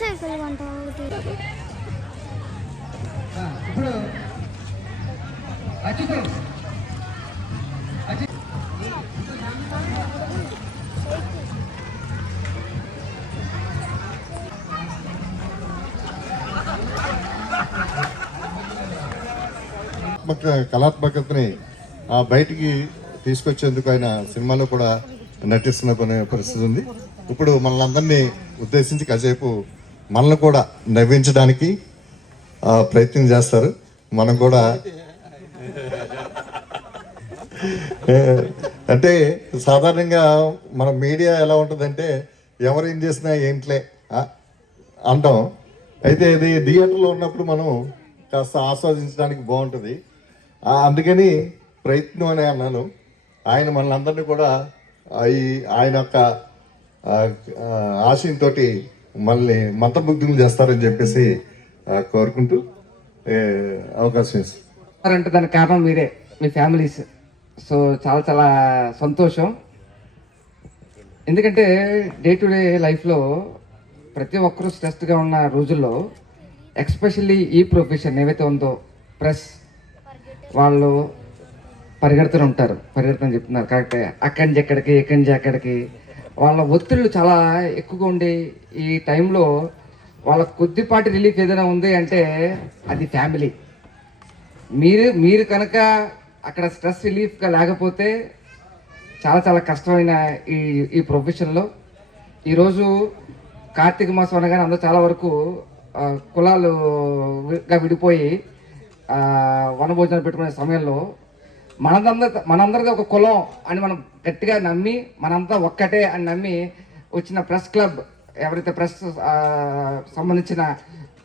Cycle కొంట ఒకటి ఇప్పుడు కళాత్మకతని బయటికి తీసుకొచ్చేందుకు ఆయన సినిమాలో కూడా నటిస్తున్న పరిస్థితి ఉంది. ఇప్పుడు మనల్ని ఉద్దేశించి కాసేపు మనల్ని కూడా నవ్వించడానికి ప్రయత్నం చేస్తారు. మనం కూడా అంటే సాధారణంగా మన మీడియా ఎలా ఉంటుందంటే ఎవరు ఏం చేసినా ఏంట్లే అంటాం. అయితే ఇది థియేటర్లో ఉన్నప్పుడు మనం కాస్త ఆస్వాదించడానికి బాగుంటుంది. అందుకని ప్రయత్నం అని అన్నాను. ఆయన మనల్ని కూడా ఆయన యొక్క ఆశయంతో మళ్ళీ మంత్రముగ్ధులు చేస్తారని చెప్పేసి కోరుకుంటూ అవకాశం ఇస్తారు. అంటే దానికి కారణం మీరే, మీ ఫ్యామిలీస్. సో చాలా చాలా సంతోషం. ఎందుకంటే డే టు డే లైఫ్లో ప్రతి ఒక్కరూ స్ట్రెస్డ్గా ఉన్న రోజుల్లో ఎక్స్పెషల్లీ ఈ ప్రొఫెషన్ ఏవైతే ఉందో ప్రెస్ వాళ్ళు పరిగెడుతూనే ఉంటారు. పరిగెడుతూనే చెప్తున్నారు కరెక్టే. అక్కడి నుంచి ఎక్కడికి, ఎక్కడి నుంచి అక్కడికి వాళ్ళ ఒత్తిళ్ళు చాలా ఎక్కువగా ఉండి ఈ టైంలో వాళ్ళ కొద్దిపాటి రిలీఫ్ ఏదైనా ఉంది అంటే అది ఫ్యామిలీ. మీరు కనుక అక్కడ స్ట్రెస్ రిలీఫ్గా లేకపోతే చాలా చాలా కష్టమైన ఈ ప్రొఫెషన్లో ఈరోజు కార్తీక మాసం అనగానే అందరూ చాలా వరకు కులాలుగా విడిపోయి వనభోజనాలు పెట్టుకునే సమయంలో మనందరిది ఒక కులం అని మనం గట్టిగా నమ్మి మనంతా ఒక్కటే అని నమ్మి వచ్చిన ప్రెస్ క్లబ్ ఎవరైతే ప్రెస్ సంబంధించిన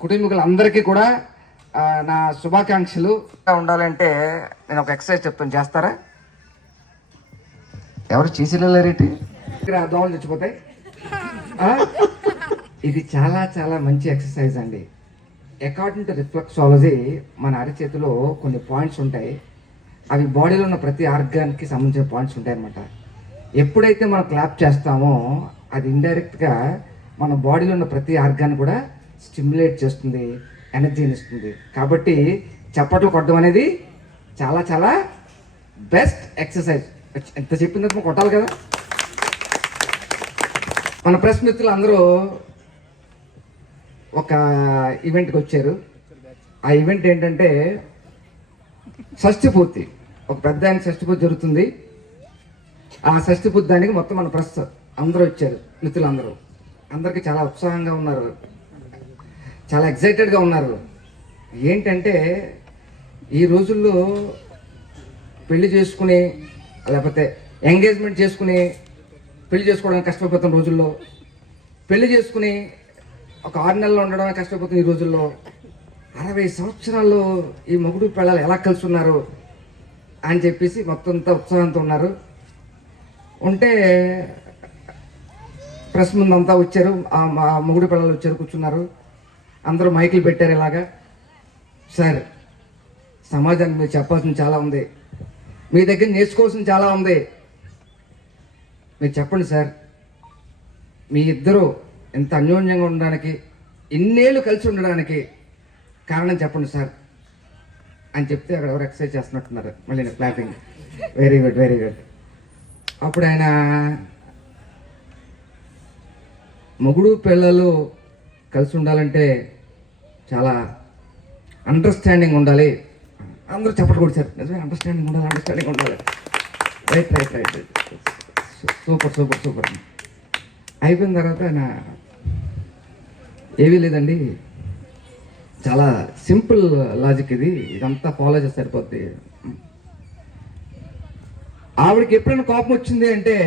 కుటుంబీకులందరికీ కూడా నా శుభాకాంక్షలు. ఉండాలంటే నేను ఒక ఎక్సర్సైజ్ చెప్తాను, చేస్తారా? ఎవరు చేసిరేటి దోమలు చచ్చిపోతాయి. ఇది చాలా చాలా మంచి ఎక్సర్సైజ్ అండి. అకార్డింగ్ టు రిఫ్లెక్సాలజీ మన అరచేతిలో కొన్ని పాయింట్స్ ఉంటాయి. అవి బాడీలో ఉన్న ప్రతి ఆర్గాన్కి సంబంధించిన పాయింట్స్ ఉంటాయి అన్నమాట. ఎప్పుడైతే మనం క్లాప్ చేస్తామో అది ఇండైరెక్ట్గా మన బాడీలో ఉన్న ప్రతి ఆర్గాన్ కూడా స్టిమ్యులేట్ చేస్తుంది, ఎనర్జీని ఇస్తుంది. కాబట్టి చప్పట్లు కొట్టడం అనేది చాలా చాలా బెస్ట్ ఎక్సర్సైజ్. ఎంత చెప్పిన తర్వాత కొట్టాలి కదా. మన ప్రెస్ మిత్రులు అందరూ ఒక ఈవెంట్కి వచ్చారు. ఆ ఈవెంట్ ఏంటంటే షష్ఠి పూర్తి. ఒక పెద్ద ఆయన షష్ఠి పూర్తి జరుగుతుంది. ఆ షష్ఠి పూర్తి దానికి మొత్తం మన ప్రెస్ అందరూ వచ్చారు. మిత్రులు అందరికీ చాలా ఉత్సాహంగా ఉన్నారు, చాలా ఎక్సైటెడ్గా ఉన్నారు. ఏంటంటే ఈ రోజుల్లో పెళ్లి చేసుకుని లేకపోతే ఎంగేజ్మెంట్ చేసుకుని పెళ్లి చేసుకోవడానికి కష్టపడిపోతున్న రోజుల్లో, పెళ్లి చేసుకుని ఒక 6 నెలలు ఉండడానికి కష్టపడుతున్న ఈ రోజుల్లో 60 సంవత్సరాల్లో ఈ మొగుడు పిల్లలు ఎలా కలిసి ఉన్నారు అని చెప్పేసి మొత్తంతో ఉత్సాహంతో ఉన్నారు. ఉంటే ప్రెస్ ముందు అంతా వచ్చారు, ఆ మొగుడు పిల్లలు వచ్చారు, కూర్చున్నారు. అందరూ మైకులు పెట్టారు ఇలాగా. సార్, సమాజానికి మీరు చెప్పాల్సింది చాలా ఉంది, మీ దగ్గర నేర్చుకోవాల్సింది చాలా ఉంది, మీరు చెప్పండి సార్. మీ ఇద్దరు ఎంత అన్యోన్యంగా ఉండడానికి, ఇన్నేళ్ళు కలిసి ఉండడానికి కారణం చెప్పండి సార్ అని చెప్తే అక్కడ ఎవరు ఎక్సర్సైజ్ చేస్తున్నట్టున్నారు. మళ్ళీ clapping. Very good, very good. అప్పుడు ఆయన మొగుడు పిల్లలు కలిసి ఉండాలంటే చాలా అండర్స్టాండింగ్ ఉండాలి. అందరూ చెప్పట్లు కొడిచారు. నిజమే, అండర్స్టాండింగ్ ఉండాలి. రైట్. సూపర్. అయిపోయిన తర్వాత ఆయన ఏమీ లేదండి, చాలా సింపుల్ లాజిక్ ఇది, ఇదంతా ఫాలో చేస్తే సరిపోద్ది. ఆవిడకి ఎప్పుడైనా కోపం వచ్చింది అంటే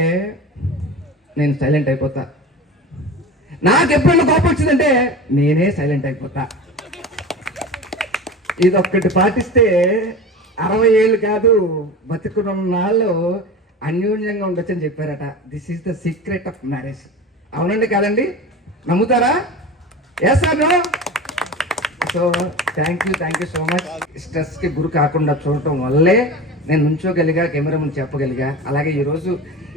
నేను సైలెంట్ అయిపోతా. నాకు ఎప్పుడైనా కోపం వచ్చిందంటే నేనే సైలెంట్ అయిపోతా. ఇదొక్కటి పాటిస్తే 60 ఏళ్ళు కాదు, బతుకున్న నాళ్ళు అన్యోన్యంగా ఉండొచ్చని చెప్పారట. This is the secret of marriage. అవునండి కాదండి? నమ్ముతారా? Yes or no? So thank you so much. స్ట్రెస్కి గురి కాకుండా చూడటం వల్లే నేను నుంచోగలిగా, కెమెరా ముందు చెప్పగలిగా. అలాగే ఈరోజు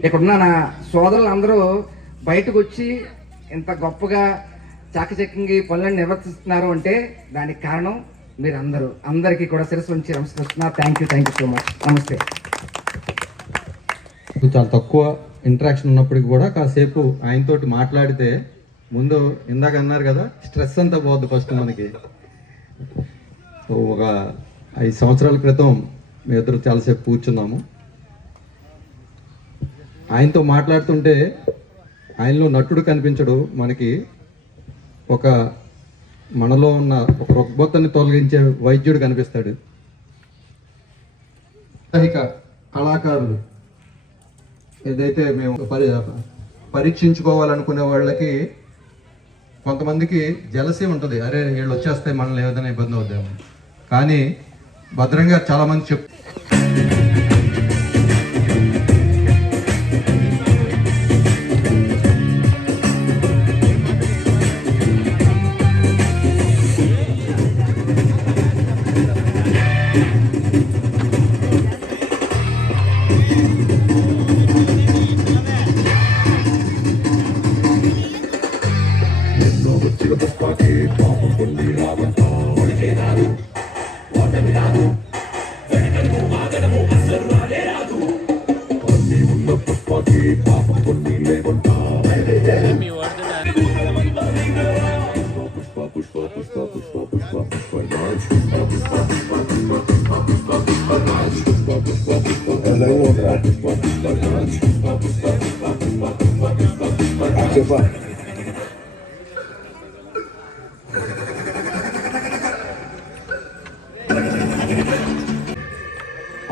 ఇక్కడున్న నా సోదరులు అందరూ బయటకు వచ్చి ఇంత గొప్పగా చాకచక్యంగా ఈ పనులను నిర్వర్తిస్తున్నారు అంటే దానికి కారణం మీరు అందరికీ కూడా శిరస్సు నుంచి నమస్కరిస్తున్నా. Thank you so much. నమస్తే. చాలా తక్కువ ఇంటరాక్షన్ ఉన్నప్పటికీ కూడా కాసేపు ఆయనతోటి మాట్లాడితే ముందు ఇందాక అన్నారు కదా స్ట్రెస్ అంతా పోద్ది ఫస్ట్ మనకి. సో ఒక 5 సంవత్సరాల క్రితం మీ ఇద్దరు చాలాసేపు కూర్చున్నాము. ఆయనతో మాట్లాడుతుంటే ఆయనలో నటుడు కనిపించడు మనకి, ఒక మనలో ఉన్న ఒక రుగ్మతని తొలగించే వైద్యుడు కనిపిస్తాడు. కళాకారులు ఏదైతే మేము పరీక్షించుకోవాలనుకునే వాళ్ళకి కొంతమందికి జలసీ ఉంటుంది, అరే వీళ్ళు వచ్చేస్తే మనల్ని ఏదైనా ఇబ్బంది అవుతాము. కానీ భద్రంగా చాలామంది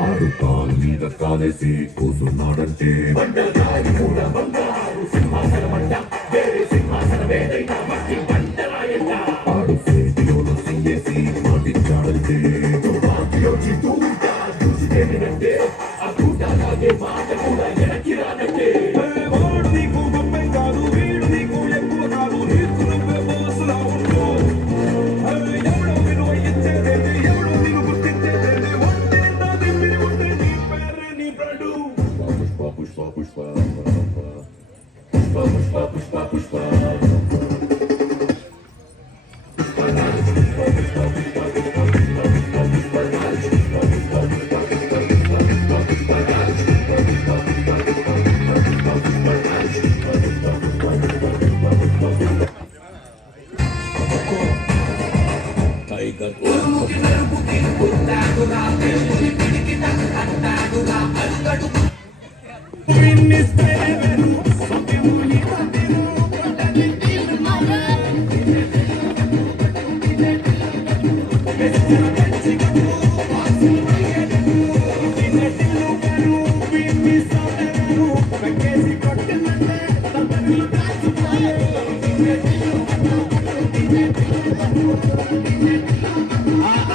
ఆడుతాను మీద కాలేసి కూసున్నాడంటే ఆడు చేతిలోను సింగేసి మాటిచ్చాడంటే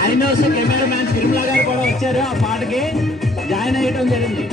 ఐనోస్ కెమెరామ్యాన్ తిరుమల గారు కూడా వచ్చారు, ఆ పాటకి జాయిన్ అయ్యడం జరిగింది.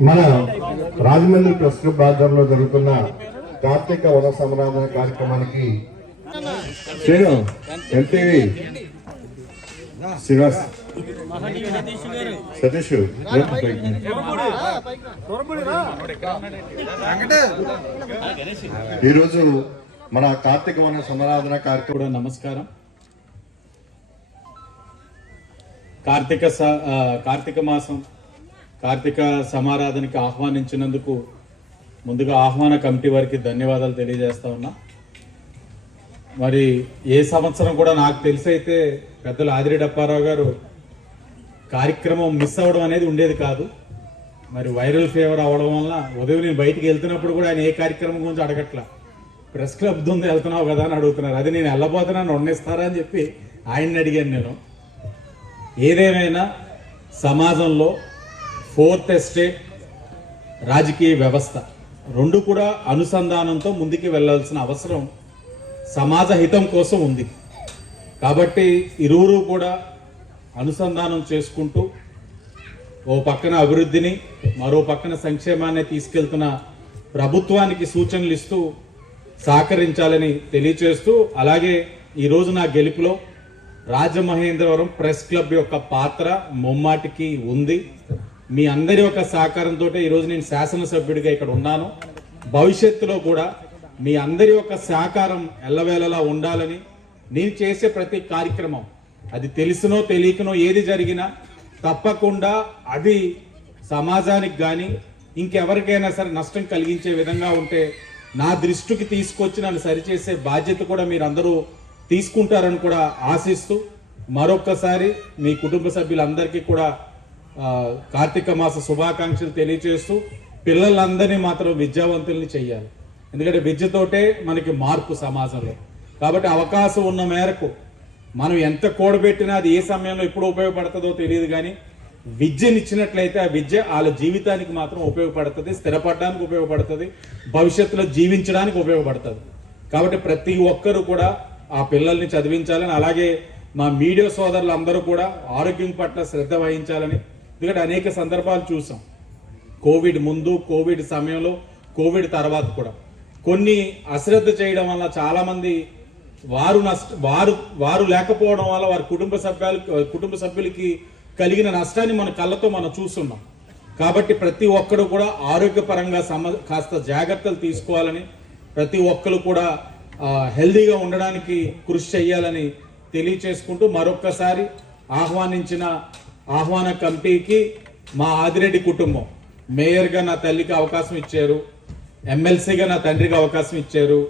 మన రాజమండ్రి ప్రెస్ క్లబ్ బాధ్యంలో జరుగుతున్న కార్తీక వన సంరాధన కార్యక్రమానికి శ్రీను ఎన్టీవీ శ్రీనివాస్ సతీష్ ఈరోజు మన కార్తీక వన సంరాధన కార్యక్రమం కూడా నమస్కారం. కార్తీక మాసం కార్తీక సమారాధనకి ఆహ్వానించినందుకు ముందుగా ఆహ్వాన కమిటీ వారికి ధన్యవాదాలు తెలియజేస్తా ఉన్నా. మరి ఏ సంవత్సరం కూడా నాకు తెలిసి అయితే పెద్దలు ఆదిరెడ్డి అప్పారావు గారు కార్యక్రమం మిస్ అవ్వడం అనేది ఉండేది కాదు. మరి వైరల్ ఫీవర్ అవ్వడం వల్ల ఉదయం నేను బయటికి వెళ్తున్నప్పుడు కూడా ఆయన ఏ కార్యక్రమం గురించి అడగట్లా, ప్రెస్ క్లబ్ ఉంది వెళ్తున్నావు కదా అని అడుగుతున్నారు. అది నేను వెళ్ళబోతున్నాను వండిస్తారా అని చెప్పి ఆయన్ని అడిగాను నేను. ఏదేమైనా సమాజంలో ఫోర్త్ ఎస్టేట్ రాజకీయ వ్యవస్థ రెండు కూడా అనుసంధానంతో ముందుకు వెళ్ళాల్సిన అవసరం సమాజ హితం కోసం ఉంది. కాబట్టి ఇరువురు కూడా అనుసంధానం చేసుకుంటూ ఓ పక్కన అభివృద్ధిని మరో పక్కన సంక్షేమాన్ని తీసుకెళ్తున్న ప్రభుత్వానికి సూచనలు ఇస్తూ సహకరించాలని తెలియచేస్తూ, అలాగే ఈరోజు నా గెలుపులో రాజమహేంద్రవరం ప్రెస్ క్లబ్ యొక్క పాత్ర ముమ్మాటికి ఉంది. మీ అందరి యొక్క సహకారంతో ఈరోజు నేను శాసనసభ్యుడిగా ఇక్కడ ఉన్నాను. భవిష్యత్తులో కూడా మీ అందరి యొక్క సహకారం ఎల్లవేళలా ఉండాలని, నేను చేసే ప్రతి కార్యక్రమం అది తెలిసినో తెలియకనో ఏది జరిగినా తప్పకుండా అది సమాజానికి కానీ ఇంకెవరికైనా సరే నష్టం కలిగించే విధంగా ఉంటే నా దృష్టికి తీసుకొచ్చి నన్ను సరిచేసే బాధ్యత కూడా మీరు అందరూ తీసుకుంటారని కూడా ఆశిస్తూ, మరొక్కసారి మీ కుటుంబ సభ్యులందరికీ కూడా కార్తీక మాస శుభాకాంక్షలు తెలియజేస్తూ, పిల్లలందరినీ మాత్రం విద్యావంతుల్ని చెయ్యాలి. ఎందుకంటే విద్యతోటే మనకి మార్పు సమాజంలో. కాబట్టి అవకాశం ఉన్న మేరకు మనం ఎంత కూడబెట్టినా అది ఏ సమయంలో ఎప్పుడు ఉపయోగపడుతుందో తెలియదు, కానీ విద్యనిచ్చినట్లయితే ఆ విద్య వాళ్ళ జీవితానికి మాత్రం ఉపయోగపడుతుంది, స్థిరపడడానికి ఉపయోగపడుతుంది, భవిష్యత్తులో జీవించడానికి ఉపయోగపడుతుంది. కాబట్టి ప్రతి ఒక్కరూ కూడా ఆ పిల్లల్ని చదివించాలని, అలాగే మా మీడియా సోదరులు అందరూ కూడా ఆరోగ్యం పట్ల శ్రద్ధ వహించాలని. ఎందుకంటే అనేక సందర్భాలు చూసాం, కోవిడ్ ముందు, కోవిడ్ సమయంలో, కోవిడ్ తర్వాత కూడా కొన్ని అశ్రద్ధ చేయడం వల్ల చాలామంది వారు లేకపోవడం వల్ల వారి కుటుంబ సభ్యులకి కలిగిన నష్టాన్ని మన కళ్ళతో మనం చూస్తున్నాం. కాబట్టి ప్రతి ఒక్కరు కూడా ఆరోగ్యపరంగా కాస్త జాగ్రత్తలు తీసుకోవాలని, ప్రతి ఒక్కరు కూడా హెల్దీగా ఉండడానికి కృషి చేయాలని తెలియచేసుకుంటూ, మరొక్కసారి ఆహ్వాన కమిటీకి మా ఆదిరెడ్డి కుటుంబం, మేయర్గా నా తల్లికి అవకాశం ఇచ్చారు, ఎమ్మెల్సీగా నా తండ్రికి అవకాశం ఇచ్చారు,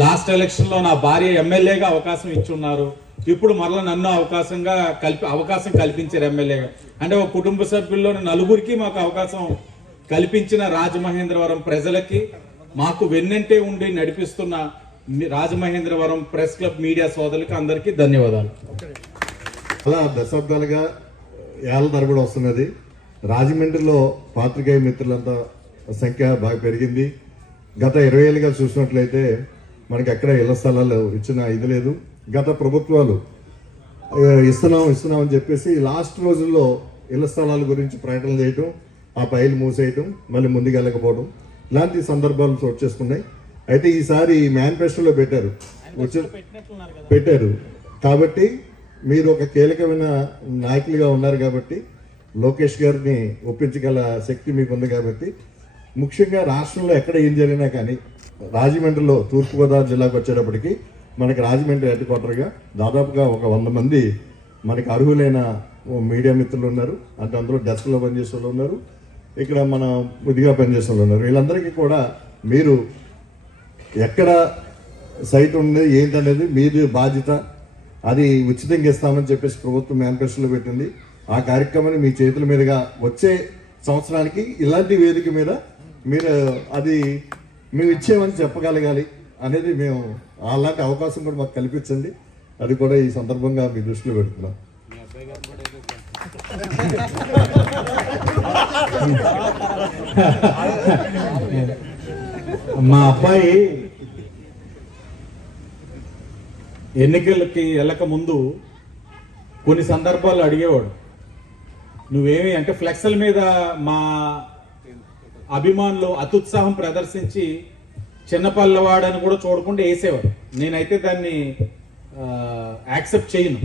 లాస్ట్ ఎలక్షన్లో నా భార్య ఎమ్మెల్యేగా అవకాశం ఇచ్చున్నారు, ఇప్పుడు మరలా నన్ను అవకాశం కల్పించారు ఎమ్మెల్యేగా. అంటే ఒక కుటుంబ సభ్యుల్లోని నలుగురికి మాకు అవకాశం కల్పించిన రాజమహేంద్రవరం ప్రజలకి, మాకు వెన్నంటే ఉండి నడిపిస్తున్న రాజమహేంద్రవరం ప్రెస్ క్లబ్ మీడియా సోదరులకి అందరికీ ధన్యవాదాలు. అలా దశాబ్దాలుగా ఏళ్ళ తరబడి వస్తున్నది. రాజమండ్రిలో పాత్రికేయ మిత్రులంతా సంఖ్య బాగా పెరిగింది. గత 20 ఏళ్ళుగా చూసినట్లయితే మనకి ఎక్కడ ఇళ్ల స్థలాలు ఇచ్చిన ఇది లేదు. గత ప్రభుత్వాలు ఇస్తున్నాం అని చెప్పేసి లాస్ట్ రోజుల్లో ఇళ్ల స్థలాల గురించి ప్రకటనలు చేయటం, ఆ ఫైల్ మూసేయటం, మళ్ళీ ముందుకు వెళ్ళకపోవడం, ఇలాంటి సందర్భాలు చోటు చేసుకున్నాయి. అయితే ఈసారి మేనిఫెస్టోలో పెట్టారు కాబట్టి మీరు ఒక కీలకమైన నాయకులుగా ఉన్నారు కాబట్టి, లోకేష్ గారిని ఒప్పించగల శక్తి మీకు ఉంది కాబట్టి, ముఖ్యంగా రాష్ట్రంలో ఎక్కడ ఏం జరిగినా కానీ రాజమండ్రిలో తూర్పుగోదావరి జిల్లాకు వచ్చేటప్పటికి మనకి రాజమండ్రి హెడ్ క్వార్టర్గా దాదాపుగా ఒక 100 మంది మనకి అర్హులైన మీడియా మిత్రులు ఉన్నారు. అంటే అందులో డెస్క్లో పనిచేసే వాళ్ళు ఉన్నారు, ఇక్కడ మన ముదిగా పనిచేసే వాళ్ళు ఉన్నారు. వీళ్ళందరికీ కూడా మీరు ఎక్కడ సైట్ ఉంది ఏంటనేది మీది బాధ్యత, అది ఉచితంగా ఇస్తామని చెప్పేసి ప్రభుత్వం మేనిఫెస్టోలో పెట్టింది. ఆ కార్యక్రమాన్ని మీ చేతుల మీదుగా వచ్చే సంవత్సరానికి ఇలాంటి వేదిక మీద మీరు అది మేము ఇచ్చేమని చెప్పగలగాలి. అనేది మేము అలాంటి అవకాశం కూడా మాకు కల్పించండి. అది కూడా ఈ సందర్భంగా మీ దృష్టిలో పెడుతున్నాం. మా అబ్బాయి ఎన్నికలకి వెళ్ళక ముందు కొన్ని సందర్భాల్లో అడిగేవాడు, నువ్వేమి అంటే ఫ్లెక్స్ల మీద మా అభిమానులు అత్యుత్సాహం ప్రదర్శించి చిన్నపల్లవాడని కూడా చూడకుండా వేసేవాడు. నేనైతే దాన్ని యాక్సెప్ట్ చేయను.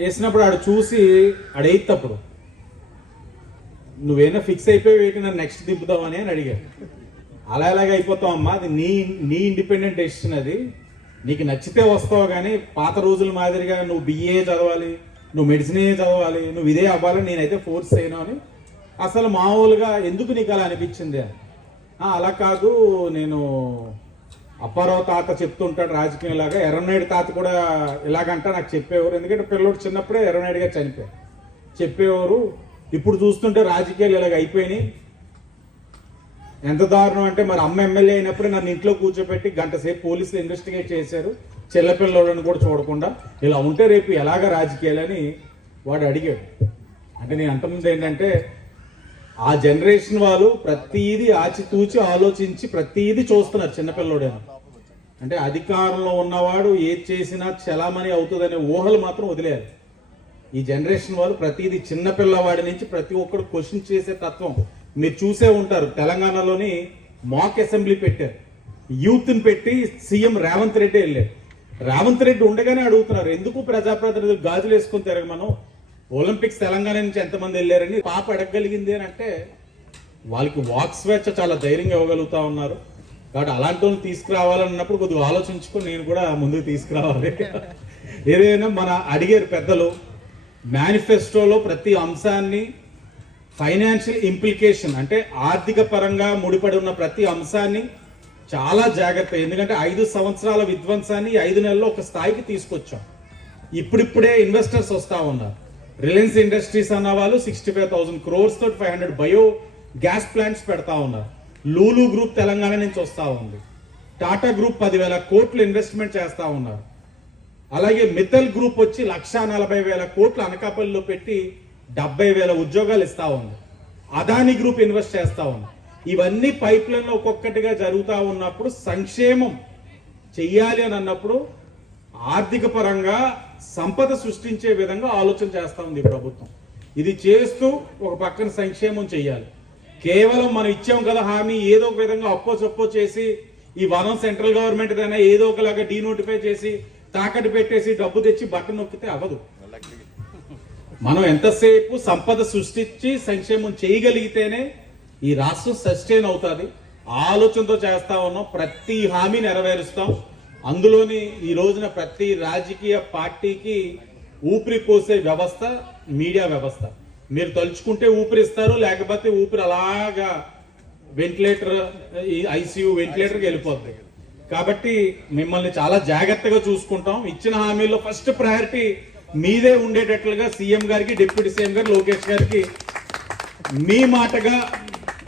వేసినప్పుడు ఆడు చూసి ఆడేయినప్పుడు నువ్వేనా ఫిక్స్ అయిపోయి నన్ను నెక్స్ట్ దింపుతావని అని అడిగాడు. అలా ఎలాగ అయిపోతావు అమ్మా, అది నీ ఇండిపెండెంట్ డెసిషన్, అది నీకు నచ్చితే వస్తావు, కానీ పాత రోజుల మాదిరిగా నువ్వు బిఏ చదవాలి, నువ్వు మెడిసినే చదవాలి, నువ్వు ఇదే అవ్వాలని నేనైతే ఫోర్స్ చేయను అని. అసలు మామూలుగా ఎందుకు నీకు అలా అనిపించింది అని. అలా కాదు, నేను అప్పారావు తాత చెప్తుంటాడు రాజకీయంలాగా, ఎర్రనాయుడు తాత కూడా ఇలాగంట నాకు చెప్పేవారు. ఎందుకంటే పిల్లోడు చిన్నప్పుడే ఎర్రనాయుడుగా చనిపోయారు, చెప్పేవారు. ఇప్పుడు చూస్తుంటే రాజకీయాలు ఇలాగ అయిపోయినాయి. ఎంత దారుణం అంటే, మరి అమ్మ ఎమ్మెల్యే అయినప్పుడు నన్ను ఇంట్లో కూర్చోబెట్టి గంట సేపు పోలీసులు ఇన్వెస్టిగేట్ చేశారు, చిల్లపిల్లోడని కూడా చూడకుండా. ఇలా ఉంటే రేపు ఎలాగ రాజకీయాలని వాడు అడిగాడు. అంటే నేను అంతకుముందు ఏంటంటే, ఆ జనరేషన్ వాళ్ళు ప్రతిదీ ఆచితూచి ఆలోచించి ప్రతిదీ చూస్తున్నారు. చిన్నపిల్లోడేమో అంటే అధికారంలో ఉన్నవాడు ఏది చేసినా చలామణి అవుతుందనే ఊహలు మాత్రం వదిలేయాలి. ఈ జనరేషన్ వాళ్ళు ప్రతిదీ చిన్నపిల్లవాడి నుంచి ప్రతి ఒక్కరు క్వశ్చన్ చేసే తత్వం మీరు చూసే ఉంటారు. తెలంగాణలోని మాక్ అసెంబ్లీ పెట్టారు, యూత్ని పెట్టి సీఎం రేవంత్ రెడ్డి వెళ్ళారు. రేవంత్ రెడ్డి ఉండగానే అడుగుతున్నారు, ఎందుకు ప్రజాప్రతినిధులు గాజులు వేసుకొని తిరగమను, ఒలింపిక్స్ తెలంగాణ నుంచి ఎంతమంది వెళ్ళారని పాప అడగగలిగింది అని అంటే వాళ్ళకి వాక్ స్వేచ్ఛ చాలా ధైర్యంగా ఇవ్వగలుగుతా ఉన్నారు. కాబట్టి అలాంటి వాళ్ళు తీసుకురావాలన్నప్పుడు కొద్దిగా ఆలోచించుకొని నేను కూడా ముందుకు తీసుకురావాలి. ఏదైనా మన అడిగారు పెద్దలు, మేనిఫెస్టోలో ప్రతి అంశాన్ని ఫైనాన్షియల్ ఇంప్లికేషన్ అంటే ఆర్థిక పరంగా ముడిపడి ఉన్న ప్రతి అంశాన్ని చాలా జాగ్రత్త, ఎందుకంటే 5 సంవత్సరాల విధ్వంసాన్ని 5 నెలల్లో ఒక స్థాయికి తీసుకొచ్చాం. ఇప్పుడిప్పుడే ఇన్వెస్టర్స్ వస్తూ ఉన్నారు. రిలయన్స్ ఇండస్ట్రీస్ అన్న వాళ్ళు 65,000 crores తోటి 500 బయో గ్యాస్ ప్లాంట్స్ పెడతా ఉన్నారు. లూలు గ్రూప్ తెలంగాణ నుంచి వస్తూ ఉంది. టాటా గ్రూప్ 10,000 కోట్లు ఇన్వెస్ట్మెంట్ చేస్తూ ఉన్నారు. అలాగే మిత్తల్ గ్రూప్ వచ్చి 140,000 కోట్లు అనకాపల్లిలో పెట్టి 70,000 ఉద్యోగాలు ఇస్తా ఉంది. అదాని గ్రూప్ ఇన్వెస్ట్ చేస్తా ఉంది. ఇవన్నీ పైప్ లైన్లో ఒక్కొక్కటిగా జరుగుతూ ఉన్నప్పుడు సంక్షేమం చెయ్యాలి అని అన్నప్పుడు ఆర్థిక పరంగా సంపద సృష్టించే విధంగా ఆలోచన చేస్తూ ఉంది ప్రభుత్వం. ఇది చేస్తూ ఒక పక్కన సంక్షేమం చెయ్యాలి. కేవలం మనం ఇచ్చాం కదా హామీ, ఏదో ఒక విధంగా అప్పో చప్పో చేసి ఈ వనం సెంట్రల్ గవర్నమెంట్ దైనా ఏదో ఒకలాగా డీనోటిఫై చేసి తాకట్టు పెట్టేసి డబ్బు తెచ్చి బట్టను నొక్కితే అవ్వదు. మనం ఎంతసేపు సంపద సృష్టించి సంక్షేమం చేయగలిగితేనే ఈ రాష్ట్రం సస్టైన్ అవుతుంది. ఆలోచనతో చేస్తా ఉన్నాం, ప్రతి హామీ నెరవేరుస్తాం. అందులోని ఈ రోజున ప్రతి రాజకీయ పార్టీకి ఊపిరి పోసే వ్యవస్థ మీడియా వ్యవస్థ. మీరు తలుచుకుంటే ఊపిరిస్తారు, లేకపోతే ఊపిరి అలాగా వెంటిలేటర్ ఐసీయూ వెంటిలేటర్కి వెళ్ళిపోతుంది. కాబట్టి మిమ్మల్ని చాలా జాగ్రత్తగా చూసుకుంటాం. ఇచ్చిన హామీల్లో ఫస్ట్ ప్రయారిటీ మీదే ఉండేటట్లుగా సీఎం గారికి, డిప్యూటీ సీఎం గారు, లోకేష్ గారికి మీ మాటగా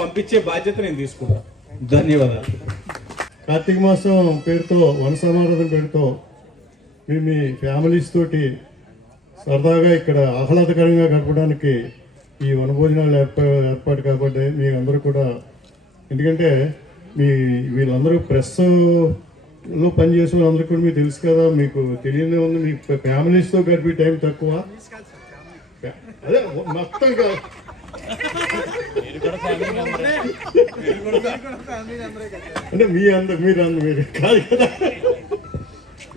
పంపించే బాధ్యత నేను తీసుకుంటాను. ధన్యవాదాలు. కార్తీక మాసం పేరుతో వన సమారాధన పేరుతో మీ ఫ్యామిలీస్ తోటి సరదాగా ఇక్కడ ఆహ్లాదకరంగా గడపడానికి ఈ వనభోజనాలు ఏర్పాటు కాబట్టి మీ అందరూ కూడా, ఎందుకంటే వీళ్ళందరూ ప్రెస్లో పనిచేసిన వాళ్ళందరూ కూడా మీకు తెలుసు కదా, మీకు తెలియదే ఉంది. మీ ఫ్యామిలీస్తో గడిపే టైం తక్కువ. అదే మొత్తంగా అంటే మీరు కాదు కదా.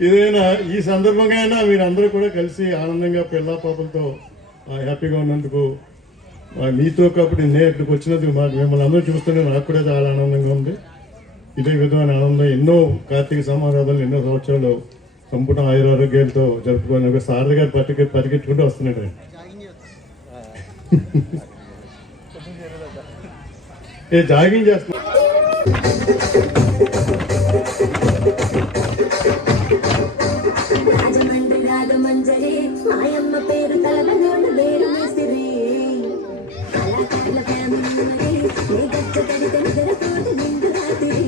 ఏదైనా ఈ సందర్భంగా అయినా మీరందరూ కూడా కలిసి ఆనందంగా పిల్ల పాపలతో హ్యాపీగా ఉన్నందుకు, మీతో కాబట్టి నేను ఇక్కడికి వచ్చినందుకు మిమ్మల్ని అందరూ చూస్తుంటే నాకు కూడా చాలా ఆనందంగా ఉంది. ఇదే విధమైన ఆనందం ఎన్నో కార్తీక సమారాధనలు ఎన్నో సంవత్సరాలు సంపూర్ణ ఆయురారోగ్యాలతో జరుపుకొని సారథి గారు పరిగెట్టుకుంటూ వస్తున్నాడు. జాగింగ్ చేస్తున్నా. రాగమంజరి మాయమ్మ పేరు తలబగోడు వేరు మిసిరి కళాకారుల ఫ్యామిలీ గచ్చ తడి నిద్ర తోటి నిండు రాత్రి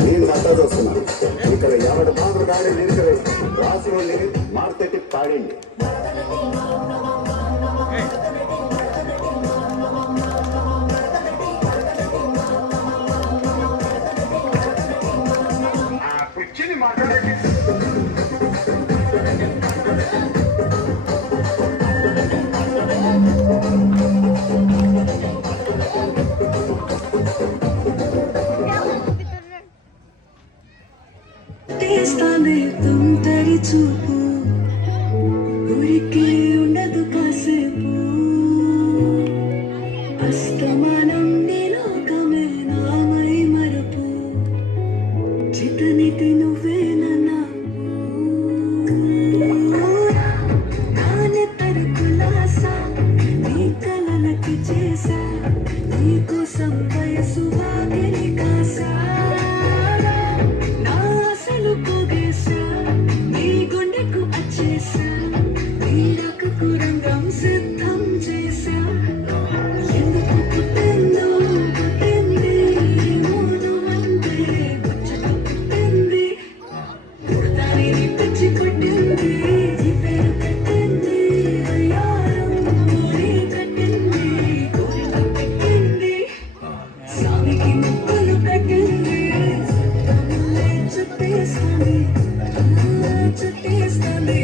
నేను దత్తా చూస్తున్నాను ఇక్కడ ఎవరి బాబు గారి నిరుకరే రాసి మార్కెట్ పాడండి. తీస్తానే తుంటరి చూపు ఊరికే ఉండదు కాసేపు అస్తమానం నీలోకమే నామై మరపు చితనితి నువ్వేనన్నా నానే తరుకులాసా నీ కలలకి చేసా నీకోసం వయసు వాకిలి కాసా రంగం సిద్ధం చేశా ఎందుకు పుట్టిందో పుట్టింది మూడు అంటే ముచ్చట పుట్టింది పుడతాని పిచ్చి పట్టింది ఈ పేరు కట్టింది అయ్యారం మోరీ కట్టింది కోరిక పెట్టింది స్వామికి ముక్కలు కట్టింది చుట్టేస్తాను చుట్టేస్తాను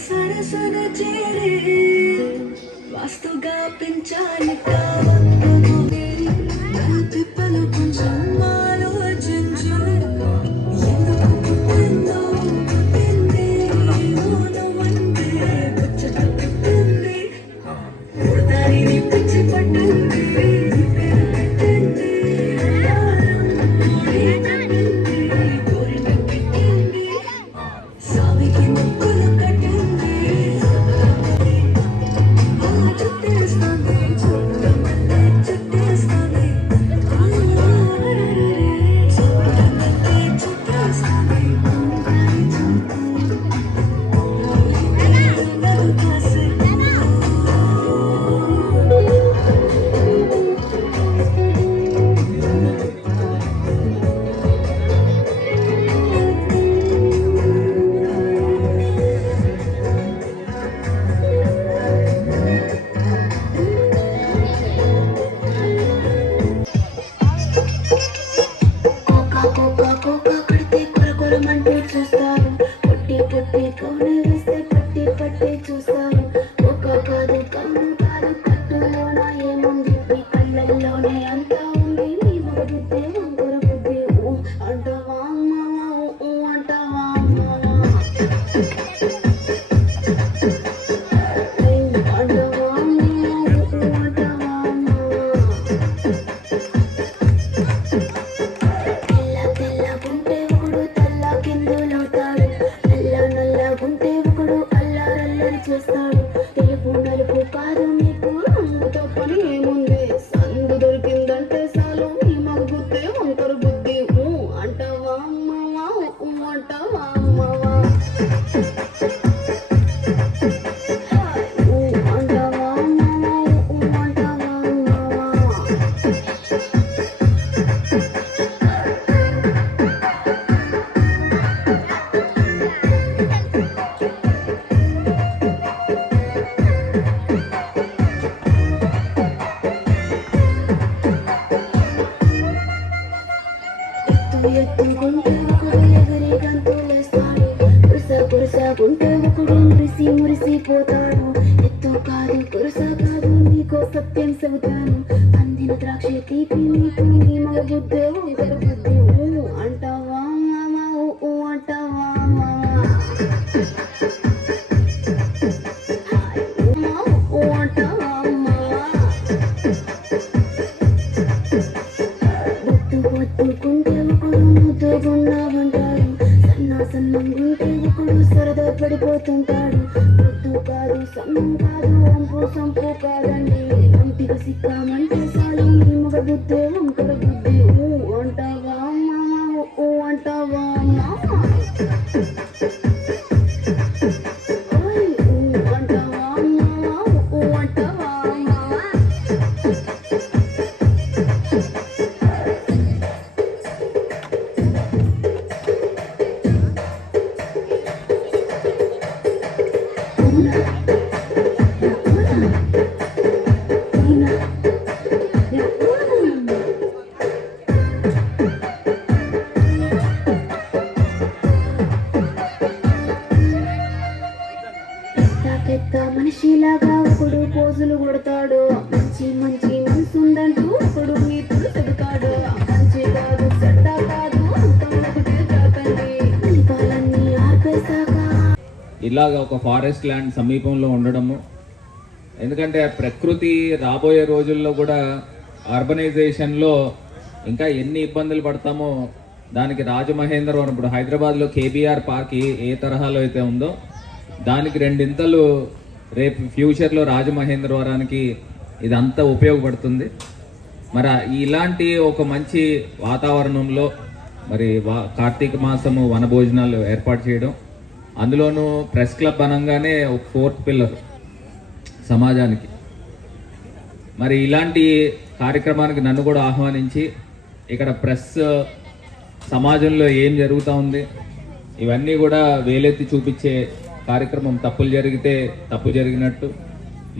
సరసన చేరే వాస్తుగా పెంచాలి తిప్పలు కొంచెం ఆలోచించు ఎందుకు పుట్టిందో పుట్టింది మౌనమంటే ముచ్చట పుట్టింది పుడతాని పిచ్చి పట్టింది పేరు పెట్టింది కోరిక పెట్టింది స్వామికి ముక్కులు కట్టింది చుట్టేస్తుంది చుట్టేస్తుంది కొరమంటూ చూస్తారు పొట్టి పొట్టి కోనే వేస్తే పట్టి పట్టి చూస్తారు ఒక కాదు కన్ను కాదు కట్టులోన ఏముంది మీ కళ్ళల్లోనే అంతా ఉంది నీ మగ బుద్ధి వంకర బుద్ధి అంటావా అంటావా చేస్తాడు తెలుపు నలుపు కాదు నీకు రంగుతో పని ఏముంది ఎత్తుకుంటే ఒకడు ఎగిరి గంతులేస్తాడు కురుసాకుంటే ఒకడు మురిసిపోతాడు ఎత్తు కాదు కురుస కాదు నీకో సత్యం చెబుతాను అందిన ద్రాక్ష తీపి నీకు నీ మగ బుద్ధి వంకర బుద్ధి అంటావా మామా అంటావా మామా అంటావా మామా బొత్తుకుంటే ఒకడు ముద్దుగున్నావంటాడు సన్నంగుంటే ఒకడు సరదా పడిపోతుంటాడు బొత్తు కాదు సన్నం కాదు సంపు కాదండి అంటిగా సిక్కామంటే చాలు నీ మగ బుద్ధి వంకర బుద్ధి అంటావా మామా అంటావా మామా అంటావా మామా అంటావా మామా పెద్ద మనిషిలాగా ఒకడు పోజులు కొడతాడు మంచి మనసుందంటూ ఒకడు నీతులు చెబుతాడు మంచి కాదు చెడ్డ కాదు అంతా ఒకటే జాతండి దీపాలన్నీ ఆర్పేశాక ఇలాగ ఒక ఫారెస్ట్ ల్యాండ్ సమీపంలో ఉండడము, ఎందుకంటే ప్రకృతి రాబోయే రోజుల్లో కూడా అర్బనైజేషన్లో ఇంకా ఎన్ని ఇబ్బందులు పడతామో దానికి రాజమహేంద్రవరం, ఇప్పుడు హైదరాబాద్లో కేబీఆర్ పార్క్ ఏ తరహాలో అయితే ఉందో దానికి రెండింతలు రేపు ఫ్యూచర్లో రాజమహేంద్రవరానికి ఇదంతా ఉపయోగపడుతుంది. మరి ఇలాంటి ఒక మంచి వాతావరణంలో మరి కార్తీక మాసము వనభోజనాలు ఏర్పాటు చేయడం, అందులోనూ ప్రెస్ క్లబ్ అనగానే ఒక 4th పిల్లర్ సమాజానికి. మరి ఇలాంటి కార్యక్రమానికి నన్ను కూడా ఆహ్వానించి ఇక్కడ ప్రెస్ సమాజంలో ఏం జరుగుతూ ఉంది ఇవన్నీ కూడా వేలెత్తి చూపించే కార్యక్రమం. తప్పులు జరిగితే తప్పు జరిగినట్టు,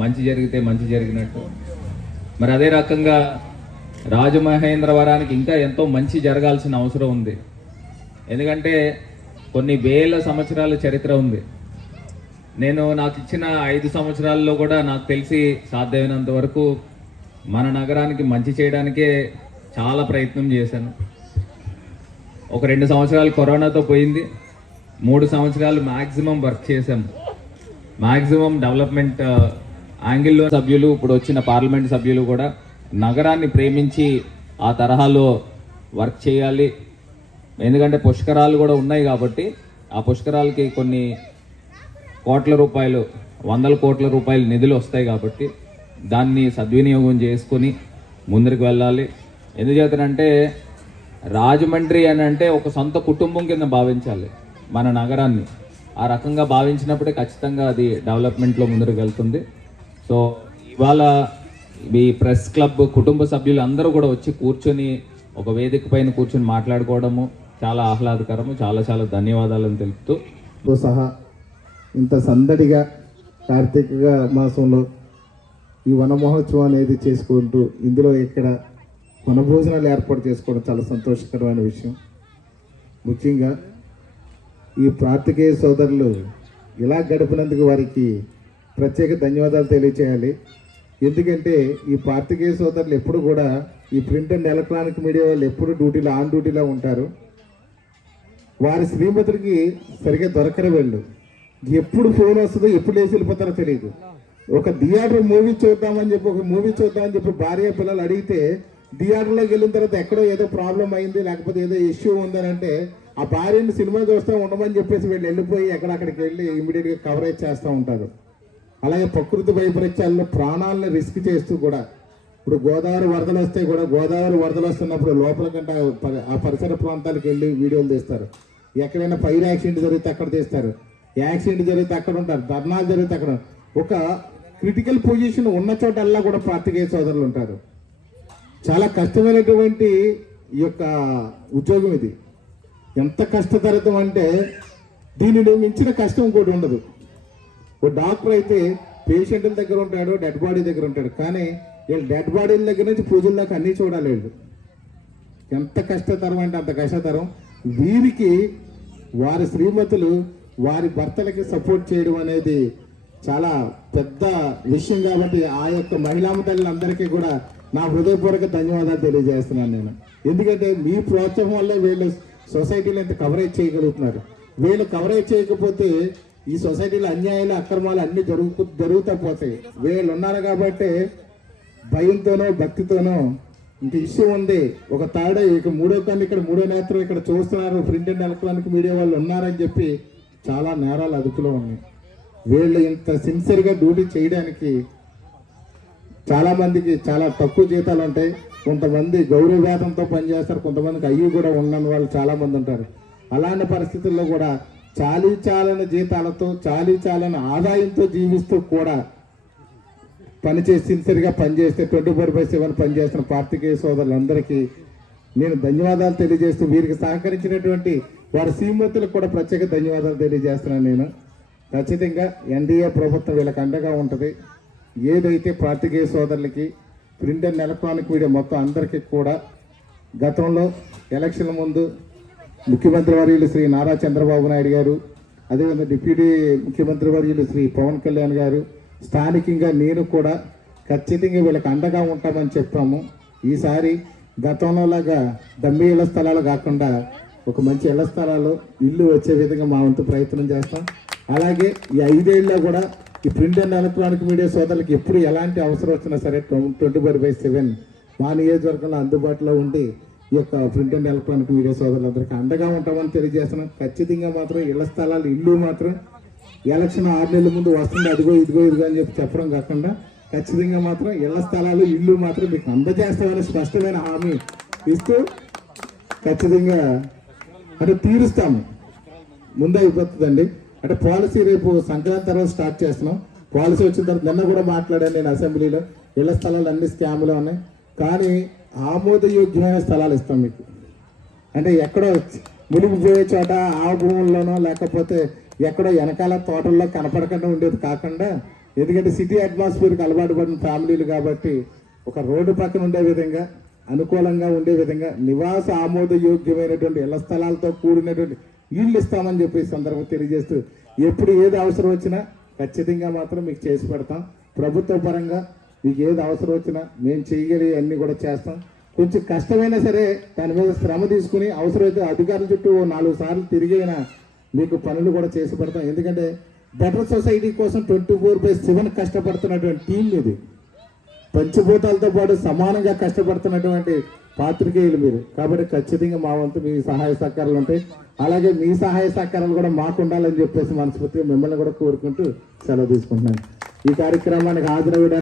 మంచి జరిగితే మంచి జరిగినట్టు. మరి అదే రకంగా రాజమహేంద్రవరానికి ఇంకా ఎంతో మంచి జరగాల్సిన అవసరం ఉంది. ఎందుకంటే కొన్ని వేల సంవత్సరాల చరిత్ర ఉంది. నాకు ఇచ్చిన 5 సంవత్సరాల్లో కూడా నాకు తెలిసి సాధ్యమైనంత వరకు మన నగరానికి మంచి చేయడానికే చాలా ప్రయత్నం చేశాను. ఒక 2 సంవత్సరాలు కరోనాతో పోయింది, 3 సంవత్సరాలు మ్యాక్సిమం వర్క్ చేశాం. మ్యాక్సిమం డెవలప్మెంట్ యాంగిల్లో సభ్యులు, ఇప్పుడు వచ్చిన పార్లమెంట్ సభ్యులు కూడా నగరాన్ని ప్రేమించి ఆ తరహాలో వర్క్ చేయాలి. ఎందుకంటే పుష్కరాలు కూడా ఉన్నాయి కాబట్టి ఆ పుష్కరాలకి కొన్ని కోట్ల రూపాయలు, 100 కోట్ల రూపాయలు నిధులు వస్తాయి కాబట్టి దాన్ని సద్వినియోగం చేసుకొని ముందరికి వెళ్ళాలి. ఎందుచేతనంటే రాజమండ్రి అని అంటే ఒక సొంత కుటుంబం కింద భావించాలి మన నగరాన్ని. ఆ రకంగా భావించినప్పుడే ఖచ్చితంగా అది డెవలప్మెంట్లో ముందరికి వెళ్తుంది. సో ఇవాళ ఈ ప్రెస్ క్లబ్ కుటుంబ సభ్యులు అందరూ కూడా వచ్చి కూర్చొని ఒక వేదిక పైన కూర్చొని మాట్లాడుకోవడము చాలా ఆహ్లాదకరము. చాలా చాలా ధన్యవాదాలను తెలుపుతూ సహా ఇంత సందడిగా కార్తీక మాసంలో ఈ వన మహోత్సవం అనేది చేసుకుంటూ ఇందులో ఇక్కడ వనభోజనాలు ఏర్పాటు చేసుకోవడం చాలా సంతోషకరమైన విషయం. ముఖ్యంగా ఈ పాత్రికేయ సోదరులు ఇలా గడిపినందుకు వారికి ప్రత్యేక ధన్యవాదాలు తెలియచేయాలి. ఎందుకంటే ఈ పాత్రికేయ సోదరులు ఎప్పుడు కూడా ఈ ప్రింట్ అండ్ ఎలక్ట్రానిక్ మీడియా వాళ్ళు ఎప్పుడు డ్యూటీలో ఆన్ డ్యూటీలో ఉంటారు. వారి శ్రీమతులకి సరిగ్గా దొరకరు. వెళ్ళు ఎప్పుడు ఫోన్ వస్తుందో ఎప్పుడు లేచి వెళ్ళిపోతారో తెలియదు. ఒక థియేటర్ మూవీ చూద్దామని చెప్పి భార్య పిల్లలు అడిగితే థియేటర్లోకి వెళ్ళిన తర్వాత ఎక్కడో ఏదో ప్రాబ్లం అయింది, లేకపోతే ఏదో ఇష్యూ ఉందని అంటే ఆ భార్యని సినిమా చూస్తూ ఉండమని చెప్పేసి వీళ్ళు వెళ్ళిపోయి ఎక్కడికి వెళ్ళి ఇమీడియట్గా కవరేజ్ చేస్తూ ఉంటారు. అలాగే ప్రకృతి వైపరీత్యాల్లో ప్రాణాలను రిస్క్ చేస్తూ కూడా ఇప్పుడు గోదావరి వరదలు వస్తే కూడా గోదావరి వరదలు వస్తున్నప్పుడు లోపల కంటే ఆ పరిసర ప్రాంతాలకు వెళ్ళి వీడియోలు తీస్తారు. ఎక్కడైనా ఫైర్ యాక్సిడెంట్ జరిగితే అక్కడ తీస్తారు, యాక్సిడెంట్ జరిగితే అక్కడ ఉంటారు, ధర్నాలు జరిగితే అక్కడ. ఒక క్రిటికల్ పొజిషన్ ఉన్న చోటల్లా కూడా పాత్రికేయ సోదరులు ఉంటారు. చాలా కష్టమైనటువంటి ఈ యొక్క ఉద్యోగం ఇది. ఎంత కష్టతరితం అంటే దీనిని మించిన కష్టం ఇంకోటి ఉండదు. ఓ డాక్టర్ అయితే పేషెంట్ల దగ్గర ఉంటాడు, డెడ్ బాడీ దగ్గర ఉంటాడు. కానీ వీళ్ళు డెడ్ బాడీల దగ్గర నుంచి పూజల దాకా అన్నీ చూడాలి. వీళ్ళు ఎంత కష్టతరం అంటే అంత కష్టతరం. వీరికి వారి శ్రీమతులు వారి భర్తలకి సపోర్ట్ చేయడం అనేది చాలా పెద్ద విషయం. కాబట్టి ఆ యొక్క మహిళా తల్లులందరికీ కూడా నా హృదయపూర్వక ధన్యవాదాలు తెలియజేస్తున్నాను నేను. ఎందుకంటే మీ ప్రోత్సాహం వల్లే వీళ్ళు సొసైటీలో ఇంత కవరేజ్ చేయగలుగుతున్నారు. వీళ్ళు కవరేజ్ చేయకపోతే ఈ సొసైటీలో అన్యాయాలు అక్రమాలు అన్ని జరుగుతూ పోతాయి. వీళ్ళు ఉన్నారు కాబట్టి భయంతోనో భక్తితోనో ఇంక ఇష్యూ ఉంది. ఒక తాడే ఇక మూడో కన్ను ఇక్కడ మూడో నేత్రం ఇక్కడ చూస్తున్నారు, ప్రింట్ అండ్ ఎలక్ట్రానిక్ మీడియా వాళ్ళు ఉన్నారని చెప్పి చాలా నేరాలు అదుపులో ఉన్నాయి. వీళ్ళు ఇంత సిన్సియర్గా డ్యూటీ చేయడానికి చాలా మందికి చాలా తక్కువ జీతాలు ఉంటాయి. కొంతమంది గౌరవ వేతంతో పనిచేస్తారు, కొంతమందికి అయ్యి కూడా ఉండని వాళ్ళు చాలా మంది ఉంటారు. అలాంటి పరిస్థితుల్లో కూడా చాలీచాలని జీతాలతో చాలీచాలని ఆదాయంతో జీవిస్తూ కూడా పనిచేసి సిన్సియర్గా పనిచేస్తే 24/7 పనిచేస్తున్న పాత్రికేయ సోదరులందరికీ నేను ధన్యవాదాలు తెలియజేస్తూ వీరికి సహకరించినటువంటి వారి శ్రీమతులకు కూడా ప్రత్యేక ధన్యవాదాలు తెలియజేస్తున్నాను. నేను ఖచ్చితంగా ఎన్డీఏ ప్రభుత్వం వీళ్ళకి అండగా ఉంటుంది. ఏదైతే పాత్రికేయ సోదరులకి ప్రింట్ అండ్ ఎలక్ట్రానిక్ మీడియా మొత్తం అందరికీ కూడా గతంలో ఎలక్షన్ల ముందు ముఖ్యమంత్రి వర్యులు శ్రీ నారా చంద్రబాబు నాయుడు గారు, అదేవిధంగా డిప్యూటీ ముఖ్యమంత్రి వర్యులు శ్రీ పవన్ కళ్యాణ్ గారు, స్థానికంగా నేను కూడా ఖచ్చితంగా వీళ్ళకి అండగా ఉంటామని చెప్పాము. ఈసారి గతంలో లాగా డమ్మీ ఇళ్ల స్థలాలు కాకుండా ఒక మంచి ఇళ్ల స్థలాలు ఇల్లు వచ్చే విధంగా మా వంతు ప్రయత్నం చేస్తాం. అలాగే ఈ 5 ఏళ్ళలో కూడా ఈ ప్రింట్ అండ్ ఎలక్ట్రానిక్ మీడియా సోదరులకు ఎప్పుడు ఎలాంటి అవసరం వచ్చినా సరే 24/7 మా నియోజకవర్గంలో అందుబాటులో ఉండి ఈ యొక్క ప్రింట్ అండ్ ఎలక్ట్రానిక్ మీడియా సోదరులందరికీ అండగా ఉంటామని తెలియజేస్తున్నాం. ఖచ్చితంగా మాత్రం ఇళ్ల స్థలాలు ఇల్లు మాత్రం ఎలక్షన్ 6 నెలల ముందు వస్తుంది అదిగో ఇదిగో అని చెప్పి చెప్పడం కాకుండా ఖచ్చితంగా మాత్రం ఇళ్ల స్థలాలు ఇల్లు మాత్రం మీకు అందజేస్తామని స్పష్టమైన హామీ ఇస్తూ ఖచ్చితంగా అంటే తీరుస్తాము. ముందే అయిపోతుందండి. అంటే పాలసీ రేపు సంక్రాంతి తర్వాత స్టార్ట్ చేస్తున్నాం. పాలసీ వచ్చిన తర్వాత నిన్న కూడా మాట్లాడాను నేను అసెంబ్లీలో. ఇళ్ల స్థలాలు అన్ని స్కామ్లో ఉన్నాయి, కానీ ఆమోదయోగ్యమైన స్థలాలు ఇస్తాం మీకు. అంటే ఎక్కడో మునిగిపోయే చోట ఆ భూముల్లోనో లేకపోతే ఎక్కడో వెనకాల తోటల్లో కనపడకుండా ఉండేది కాకుండా, ఎందుకంటే సిటీ అట్మాస్ఫియర్కి అలవాటు పడిన ఫ్యామిలీలు కాబట్టి ఒక రోడ్డు పక్కన ఉండే విధంగా అనుకూలంగా ఉండే విధంగా నివాస ఆమోదయోగ్యమైనటువంటి ఇళ్ల స్థలాలతో కూడినటువంటి ఇళ్ళు ఇస్తామని చెప్పి సందర్భం తెలియజేస్తూ ఎప్పుడు ఏది అవసరం వచ్చినా ఖచ్చితంగా మాత్రం మీకు చేసి పెడతాం. ప్రభుత్వ పరంగా మీకు ఏది అవసరం వచ్చినా మేము చేయగలిగే అన్నీ కూడా చేస్తాం. కొంచెం కష్టమైనా సరే దాని మీద శ్రమ తీసుకుని అవసరమైతే అధికారుల చుట్టూ 4 సార్లు తిరిగైనా మీకు పనులు కూడా చేసి పెడతాం. ఎందుకంటే బెటర్ సొసైటీ కోసం 24/7 కష్టపడుతున్నటువంటి టీం ఇది. పంచభూతాలతో పాటు సమానంగా కష్టపడుతున్నటువంటి పాత్రికేయులు మీరు. కాబట్టి ఖచ్చితంగా మా వంతు మీ సహాయ సహకారాలు ఉంటాయి. అలాగే మీ సహాయ సహకారాలు కూడా మాకు ఉండాలని చెప్పేసి మనస్ఫూర్తిగా మిమ్మల్ని కూడా కోరుకుంటూ సెలవు తీసుకుంటున్నాను. ఈ కార్యక్రమానికి హాజరవ్వడానికి